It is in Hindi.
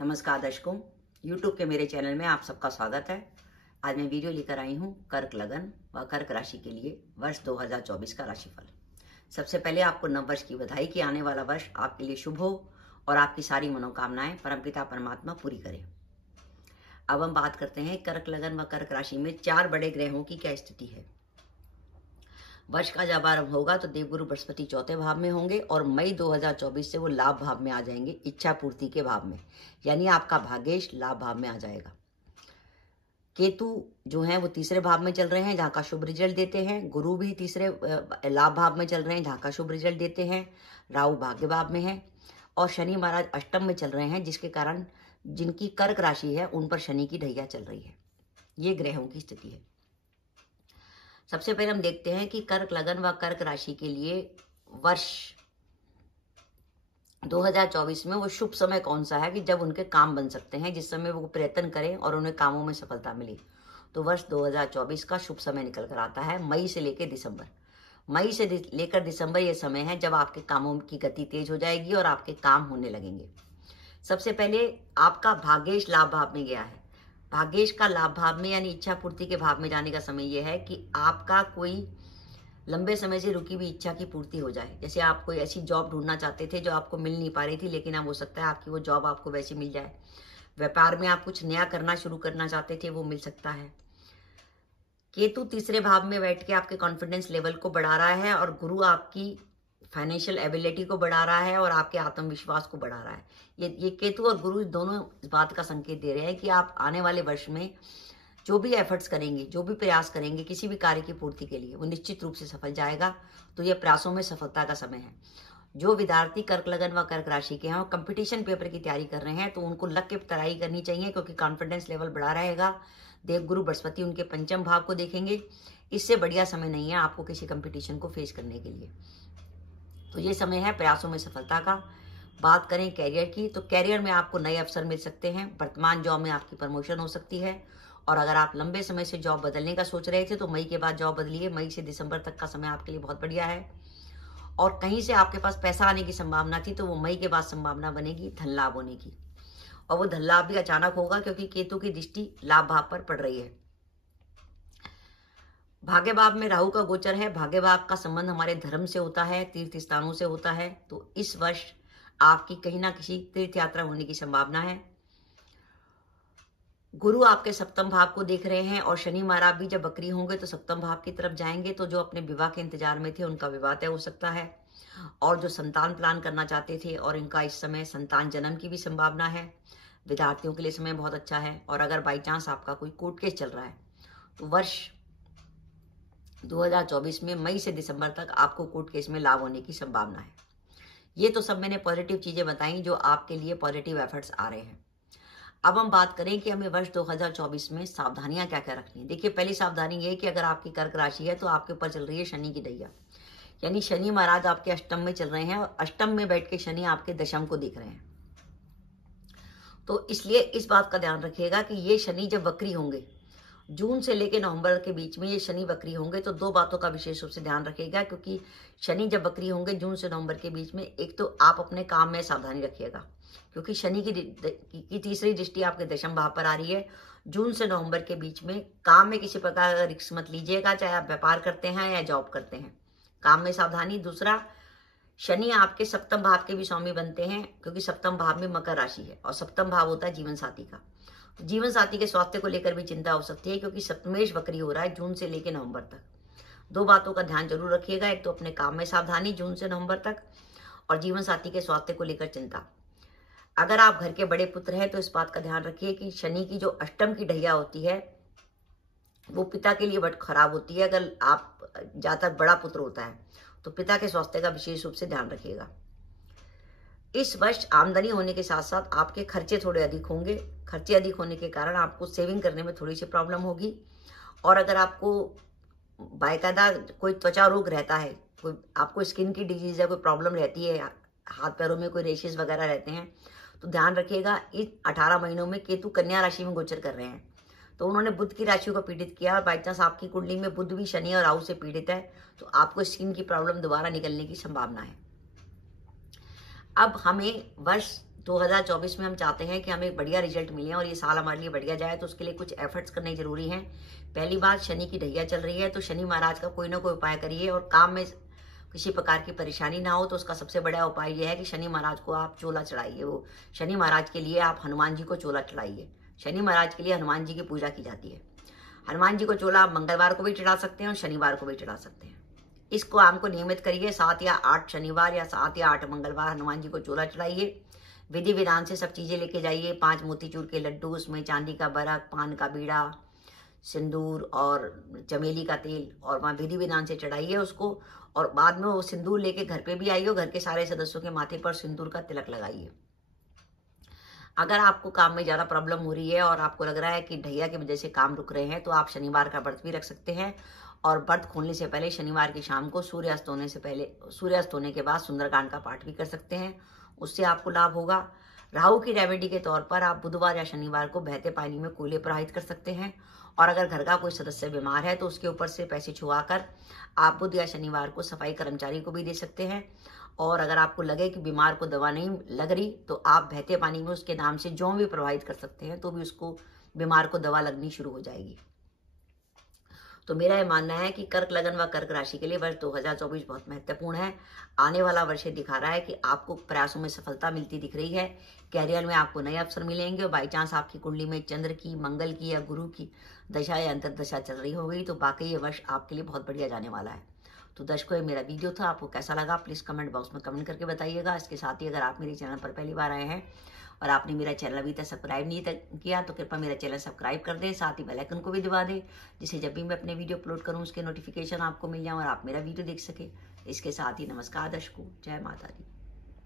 नमस्कार दर्शकों, YouTube के मेरे चैनल में आप सबका स्वागत है। आज मैं वीडियो लेकर आई हूँ कर्क लगन व कर्क राशि के लिए वर्ष 2024 का राशिफल। सबसे पहले आपको नववर्ष की बधाई कि आने वाला वर्ष आपके लिए शुभ हो और आपकी सारी मनोकामनाएं परमपिता परमात्मा पूरी करे। अब हम बात करते हैं कर्क लगन व कर्क राशि में 4 बड़े ग्रहों की क्या स्थिति है। वर्ष का जब आरंभ होगा तो देवगुरु बृहस्पति चौथे भाव में होंगे और मई 2024 से वो लाभ भाव में आ जाएंगे, इच्छा पूर्ति के भाव में, यानी आपका भाग्येश लाभ भाव में आ जाएगा। केतु जो है वो तीसरे भाव में चल रहे हैं जहाँ का शुभ रिजल्ट देते हैं। गुरु भी तीसरे लाभ भाव में चल रहे हैं जहाँ का शुभ रिजल्ट देते हैं। राहु भाग्य भाव में है और शनि महाराज अष्टम में चल रहे हैं, जिसके कारण जिनकी कर्क राशि है उन पर शनि की ढैया चल रही है। ये ग्रहों की स्थिति है। सबसे पहले हम देखते हैं कि कर्क लगन व कर्क राशि के लिए वर्ष 2024 में वो शुभ समय कौन सा है कि जब उनके काम बन सकते हैं, जिस समय वो प्रयत्न करें और उन्हें कामों में सफलता मिले। तो वर्ष 2024 का शुभ समय निकल कर आता है मई से लेकर दिसंबर। मई से लेकर दिसंबर ये समय है जब आपके कामों की गति तेज हो जाएगी और आपके काम होने लगेंगे। सबसे पहले आपका भाग्येश लाभ भाव में गया है। भाग्येश का लाभ भाव में यानी इच्छा पूर्ति के भाव में जाने का समय यह है कि आपका कोई लंबे समय से रुकी हुई इच्छा की पूर्ति हो जाए। जैसे आप कोई ऐसी जॉब ढूंढना चाहते थे जो आपको मिल नहीं पा रही थी, लेकिन अब हो सकता है आपकी वो जॉब आपको वैसे मिल जाए। व्यापार में आप कुछ नया करना शुरू करना चाहते थे, वो मिल सकता है। केतु तीसरे भाव में बैठ के आपके कॉन्फिडेंस लेवल को बढ़ा रहा है और गुरु आपकी फाइनेंशियल एबिलिटी को बढ़ा रहा है और आपके आत्मविश्वास को बढ़ा रहा है। ये केतु और गुरु दोनों इस बात का संकेत दे रहे हैं कि आप आने वाले वर्ष में जो भी एफर्ट्स करेंगे, जो भी प्रयास करेंगे किसी भी कार्य की पूर्ति के लिए, वो निश्चित रूप से सफल जाएगा। तो ये प्रयासों में सफलता का समय है। जो विद्यार्थी कर्क लगन व कर्क राशि के हैं और कंपटीशन पेपर की तैयारी कर रहे हैं तो उनको लग के तैयारी करनी चाहिए, क्योंकि कॉन्फिडेंस लेवल बढ़ा रहेगा। देवगुरु बृहस्पति उनके पंचम भाव को देखेंगे। इससे बढ़िया समय नहीं है आपको किसी कंपटीशन को फेस करने के लिए। तो ये समय है प्रयासों में सफलता का। बात करें कैरियर की, तो कैरियर में आपको नए अवसर मिल सकते हैं। वर्तमान जॉब में आपकी प्रमोशन हो सकती है। और अगर आप लंबे समय से जॉब बदलने का सोच रहे थे तो मई के बाद जॉब बदलिए। मई से दिसंबर तक का समय आपके लिए बहुत बढ़िया है। और कहीं से आपके पास पैसा आने की संभावना थी तो वो मई के बाद संभावना बनेगी धन लाभ होने की। और वो धन लाभ भी अचानक होगा, क्योंकि केतु की दृष्टि लाभ भाव पर पड़ रही है। भाग्य भाव में राहु का गोचर है। भाग्य भाव का संबंध हमारे धर्म से होता है, तीर्थ स्थानों से होता है। तो इस वर्ष आपकी कहीं ना किसी तीर्थ यात्रा होने की संभावना है। गुरु आपके सप्तम भाव को देख रहे हैं और शनि महाराज भी जब वक्री होंगे तो सप्तम भाव की तरफ जाएंगे। तो जो अपने विवाह के इंतजार में थे उनका विवाह तय हो सकता है। और जो संतान प्लान करना चाहते थे और इनका इस समय संतान जन्म की भी संभावना है। विद्यार्थियों के लिए समय बहुत अच्छा है। और अगर बाई चांस आपका कोई कोर्ट केस चल रहा है तो वर्ष 2024 में मई से दिसंबर तक आपको कोर्ट केस में लाभ होने की संभावना है। ये तो सब मैंने पॉजिटिव चीजें बताई जो आपके लिए पॉजिटिव एफर्ट्स आ रहे हैं। अब हम बात करें कि हमें वर्ष 2024 में सावधानियां क्या क्या रखनी है। देखिए, पहली सावधानी ये है कि अगर आपकी कर्क राशि है तो आपके ऊपर चल रही है शनि की ढैया, यानी शनि महाराज आपके अष्टम में चल रहे हैं और अष्टम में बैठ के शनि आपके दशम को देख रहे हैं। तो इसलिए इस बात का ध्यान रखिएगा कि ये शनि जब वक्री होंगे, जून से लेकर नवंबर के बीच में ये शनि वक्री होंगे, तो दो बातों का विशेष रूप से ध्यान रखिएगा। क्योंकि शनि जब वक्री होंगे जून से नवंबर के बीच में, एक तो आप अपने काम में सावधानी रखिएगा, क्योंकि शनि की तीसरी दृष्टि आपके दशम भाव पर आ रही है। जून से नवंबर के बीच में काम में किसी प्रकार का रिस्क मत लीजिएगा, चाहे आप व्यापार करते हैं या जॉब करते हैं। काम में सावधानी। दूसरा, शनि आपके सप्तम भाव के भी स्वामी बनते हैं, क्योंकि सप्तम भाव में मकर राशि है और सप्तम भाव होता है जीवन साथी का। तो जीवन साथी के स्वास्थ्य को लेकर भी चिंता हो सकती है, क्योंकि सप्तमेश वक्री हो रहा है जून से लेकर नवंबर तक। दो बातों का ध्यान जरूर रखिएगा, एक तो अपने काम में सावधानी जून से नवंबर तक, और जीवन साथी के स्वास्थ्य को लेकर चिंता। अगर आप घर के बड़े पुत्र हैं तो इस बात का ध्यान रखिए कि शनि की जो अष्टम की ढैया होती है वो पिता के लिए बहुत खराब होती है। अगर आप ज्यादा बड़ा पुत्र होता है तो पिता के स्वास्थ्य का विशेष रूप से ध्यान रखिएगा। इस वर्ष आमदनी होने के साथ साथ आपके खर्चे थोड़े अधिक होंगे। खर्चे अधिक होने के कारण आपको सेविंग करने में थोड़ी सी प्रॉब्लम होगी। और अगर आपको बाकायदा कोई त्वचा रोग रहता है, कोई आपको स्किन की डिजीज है, कोई प्रॉब्लम रहती है, हाथ पैरों में कोई रेशेस वगैरह रहते हैं, तो ध्यान रखिएगा। इस 18 महीनों में केतु कन्या राशि में गोचर कर रहे हैं, तो उन्होंने बुध की राशि को पीड़ित किया। और बाई चांस आपकी कुंडली में बुध भी शनि और राहु से पीड़ित है तो आपको स्किन की प्रॉब्लम दोबारा निकलने की संभावना है। अब हमें वर्ष 2024 में हम चाहते हैं कि हमें एक बढ़िया रिजल्ट मिले और ये साल हमारे लिए बढ़िया जाए, तो उसके लिए कुछ एफर्ट्स करने जरूरी हैं। पहली बात, शनि की ढैया चल रही है, तो शनि महाराज का कोई ना कोई उपाय करिए, और काम में किसी प्रकार की परेशानी ना हो तो उसका सबसे बड़ा उपाय यह है कि शनि महाराज को आप चोला चढ़ाइए। वो शनि महाराज के लिए आप हनुमान जी को चोला चढ़ाइए। शनि महाराज के लिए हनुमान जी की पूजा की जाती है। हनुमान जी को चोला आप मंगलवार को भी चढ़ा सकते हैं और शनिवार को भी चढ़ा सकते हैं। इसको आपको नियमित करिए, 7 या 8 शनिवार या 7 या 8 मंगलवार हनुमान जी को चोला चढ़ाइए। विधि विधान से सब चीजें लेके जाइए, 5 मोतीचूर के लड्डू, उसमें चांदी का बरक, पान का बीड़ा, सिंदूर और चमेली का तेल, और वहाँ विधि विधान से चढ़ाइए उसको। और बाद में वो सिंदूर लेके घर पे भी आइए, घर के सारे सदस्यों के माथे पर सिंदूर का तिलक लगाइए। अगर आपको काम में ज्यादा प्रॉब्लम हो रही है और आपको लग रहा है कि ढैया की वजह से काम रुक रहे हैं, तो आप शनिवार का व्रत भी रख सकते हैं, और व्रत खोलने से पहले शनिवार की शाम को सूर्यास्त होने के बाद सुंदरकांड का पाठ भी कर सकते हैं, उससे आपको लाभ होगा। राहु की रेमेडी के तौर पर आप बुधवार या शनिवार को बहते पानी में कोयले प्रवाहित कर सकते हैं, और अगर घर का कोई सदस्य बीमार है तो उसके ऊपर से पैसे छुआकर आप बुध या शनिवार को सफाई कर्मचारी को भी दे सकते हैं। और अगर आपको लगे कि बीमार को दवा नहीं लग रही, तो आप बहते पानी में उसके नाम से जौ भी प्रवाहित कर सकते हैं, तो भी उसको बीमार को दवा लगनी शुरू हो जाएगी। तो मेरा यह मानना है कि कर्क लगन व कर्क राशि के लिए वर्ष 2024 बहुत महत्वपूर्ण है। आने वाला वर्ष ये दिखा रहा है कि आपको प्रयासों में सफलता मिलती दिख रही है। कैरियर में आपको नए अवसर मिलेंगे, और बाई चांस आपकी कुंडली में चंद्र की, मंगल की या गुरु की दशा या अंतर्दशा चल रही हो गई, तो वाकई ये वर्ष आपके लिए बहुत बढ़िया जाने वाला है। तो दर्शकों, ये मेरा वीडियो था, आपको कैसा लगा प्लीज कमेंट बॉक्स में कमेंट करके बताइएगा। इसके साथ ही अगर आप मेरे चैनल पर पहली बार आए हैं और आपने मेरा चैनल अभी तक सब्सक्राइब नहीं किया, तो कृपया मेरा चैनल सब्सक्राइब कर दें, साथ ही बेल आइकन को भी दबा दें, जिससे जब भी मैं अपने वीडियो अपलोड करूं उसके नोटिफिकेशन आपको मिल जाए और आप मेरा वीडियो देख सके। इसके साथ ही नमस्कार दर्शकों, जय माता दी।